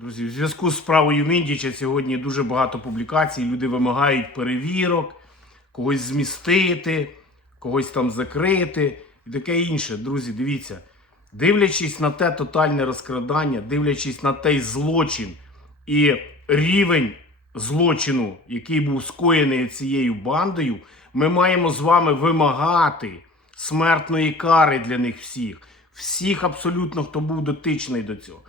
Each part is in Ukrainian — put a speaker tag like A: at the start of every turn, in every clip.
A: Друзі, в зв'язку з справою Міндіча сьогодні дуже багато публікацій. Люди вимагають перевірок, когось змістити, когось там закрити і таке інше. Друзі, дивіться, дивлячись на те тотальне розкрадання, дивлячись на той злочин і рівень злочину, який був скоєний цією бандою, ми маємо з вами вимагати смертної кари для них всіх. Всіх абсолютно, хто був дотичний до цього.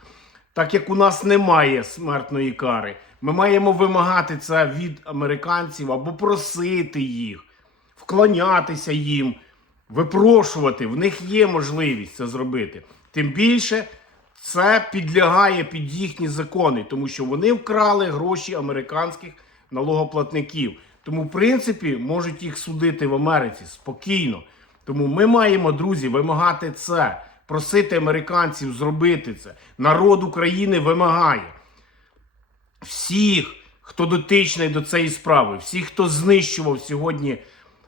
A: Так як у нас немає смертної кари, ми маємо вимагати це від американців або просити їх, вклонятися їм, випрошувати. В них є можливість це зробити. Тим більше це підлягає під їхні закони, тому що вони вкрали гроші американських налогоплатників. Тому, в принципі, можуть їх судити в Америці спокійно. Тому ми маємо, друзі, вимагати це, просити американців зробити це. Народ України вимагає всіх, хто дотичний до цієї справи, всіх, хто знищував сьогодні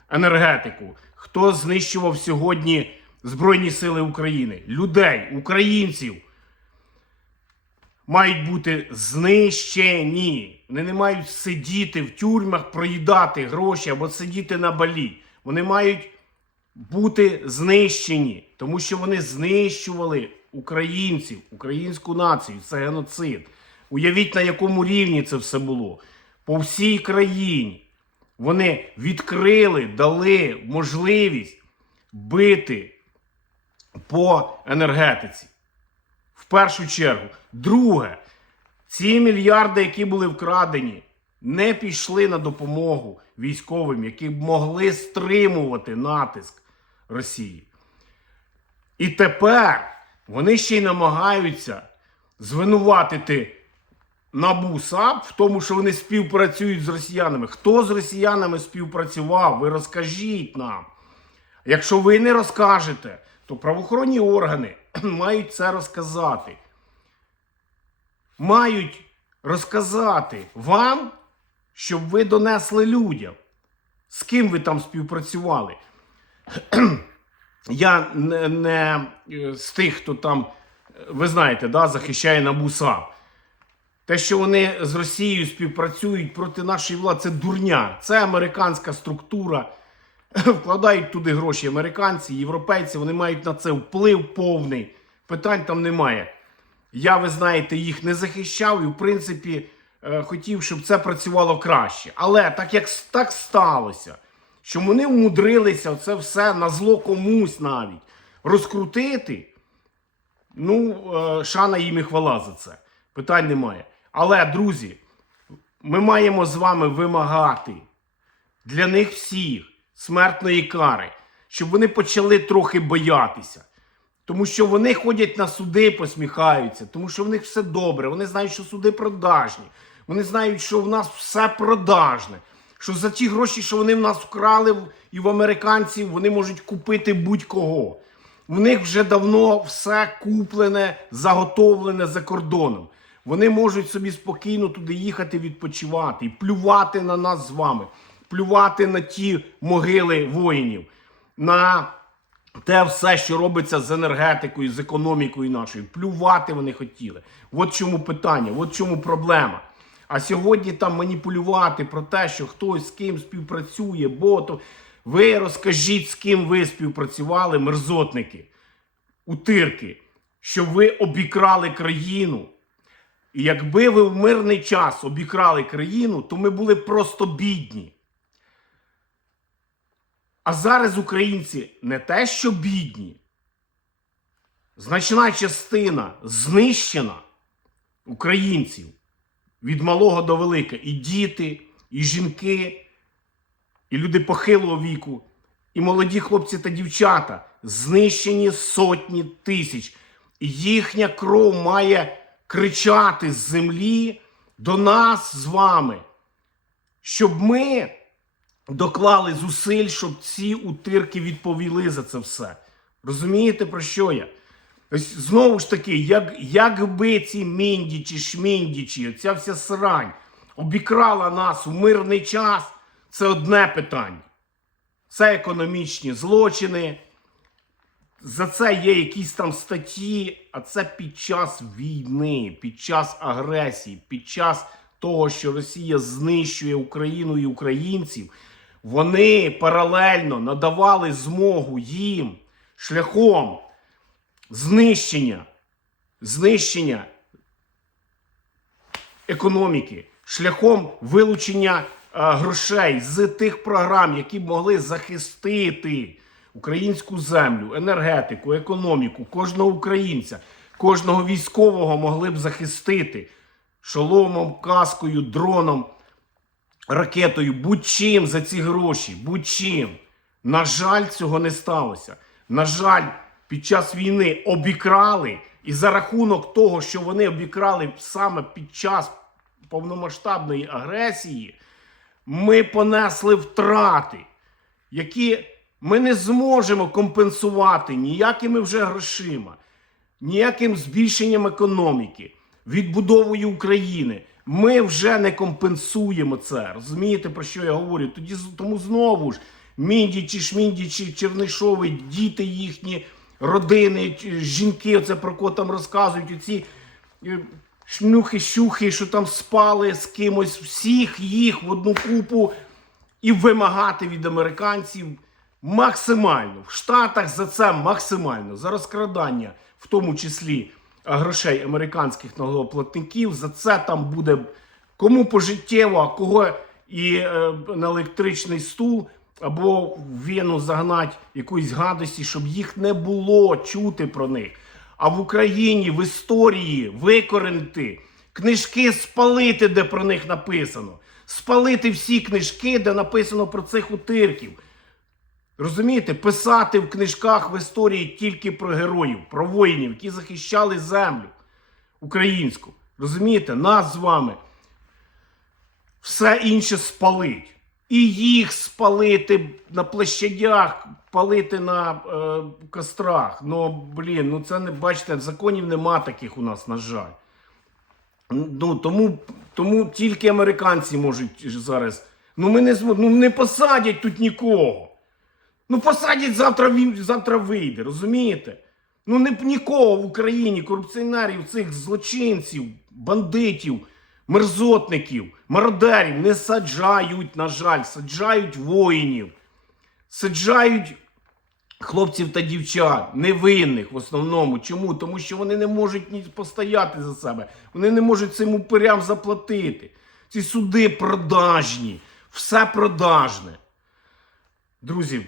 A: енергетику, хто знищував сьогодні Збройні Сили України, людей, українців, мають бути знищені. Вони не мають сидіти в тюрмах, проїдати гроші або сидіти на балі. Вони мають бути знищені, тому що вони знищували українців, українську націю. Це геноцид. Уявіть, на якому рівні це все було. По всій країні. Вони відкрили, дали можливість бити по енергетиці. В першу чергу. Друге, ці мільярди, які були вкрадені, не пішли на допомогу військовим, які б могли стримувати натиск Росії. І тепер вони ще й намагаються звинуватити НАБУ САП в тому, що вони співпрацюють з росіянами. Хто з росіянами співпрацював? Ви розкажіть нам. Якщо ви не розкажете, то правоохоронні органи мають це розказати. Мають розказати вам, щоб ви донесли людям, з ким ви там співпрацювали. Я не, не е, з тих, хто там, е, ви знаєте, да, захищає НАБУСА. Те, що вони з Росією співпрацюють проти нашої влади, це дурня. Це американська структура. Вкладають туди гроші американці, європейці, вони мають на це вплив повний. Питань там немає. Я, ви знаєте, їх не захищав і, в принципі, е, хотів, щоб це працювало краще. Але так як так сталося, що вони умудрилися це все на зло комусь навіть розкрутити, ну, е, шана їм і хвала за це. Питань немає. Але, друзі, ми маємо з вами вимагати для них всіх смертної кари, щоб вони почали трохи боятися. Тому що вони ходять на суди, посміхаються, тому що в них все добре. Вони знають, що суди продажні. Вони знають, що в нас все продажне. Що за ті гроші, що вони в нас вкрали і в американців, вони можуть купити будь-кого. В них вже давно все куплене, заготовлене за кордоном. Вони можуть собі спокійно туди їхати відпочивати і плювати на нас з вами, плювати на ті могили воїнів, на те все, що робиться з енергетикою, з економікою нашою. Плювати вони хотіли. От чому питання, от чому проблема. А сьогодні там маніпулювати про те, що хтось з ким співпрацює, бо ви розкажіть, з ким ви співпрацювали, мерзотники, утирки, що ви обікрали країну. І якби ви в мирний час обікрали країну, то ми були просто бідні. А зараз українці не те, що бідні, значна частина знищена українців від малого до велика. І діти, і жінки, і люди похилого віку, і молоді хлопці та дівчата знищені сотні тисяч. І їхня кров має кричати з землі до нас з вами, щоб ми доклали зусиль, щоб ці утирки відповіли за це все. Розумієте, про що я? Знову ж таки, як, якби ці міндічі, шміндічі, оця вся срань обікрала нас у мирний час, це одне питання. Це економічні злочини, за це є якісь там статті, а це під час війни, під час агресії, під час того, що Росія знищує Україну і українців, вони паралельно надавали змогу їм шляхом знищення, знищення економіки, шляхом вилучення е, грошей з тих програм, які б могли захистити українську землю, енергетику, економіку, кожного українця, кожного військового могли б захистити шоломом, каскою, дроном, ракетою, будь-чим за ці гроші, будь-чим. На жаль, цього не сталося. На жаль, під час війни обікрали, і за рахунок того, що вони обікрали саме під час повномасштабної агресії, ми понесли втрати, які ми не зможемо компенсувати ніякими вже грошима, ніяким збільшенням економіки, відбудовою України. Ми вже не компенсуємо це. Розумієте, про що я говорю? Тоді тому знову ж міндічі, шміндічі, чернишови, діти їхні, родини, жінки, оце про кого там розказують, оці е, шнюхи, щухи, що там спали з кимось, всіх їх в одну купу і вимагати від американців максимально в Штатах за це максимально за розкрадання, в тому числі грошей американських налогоплатників. За це там буде кому пожиттєво, а кого і е, на електричний стул. Або в вену загнать якоїсь гадості, щоб їх не було чути про них. А в Україні в історії викоренити, книжки спалити, де про них написано. Спалити всі книжки, де написано про цих утирків. Розумієте, писати в книжках в історії тільки про героїв, про воїнів, які захищали землю українську. Розумієте, нас з вами все інше спалить. І їх спалити на площадях, палити на е, кострах. Ну, блін, ну це не бачите, законів нема таких у нас, на жаль. Ну, тому, тому тільки американці можуть зараз. Ну, ми не ну, не посадять тут нікого. Ну, посадять завтра, він завтра вийде, розумієте? Ну, не нікого в Україні, корупціонерів, цих злочинців, бандитів, мерзотників, мародерів не саджають, на жаль, саджають воїнів, саджають хлопців та дівчат, невинних в основному. Чому? Тому що вони не можуть ні постояти за себе, вони не можуть цим упирям заплатити. Ці суди продажні, все продажне. Друзі,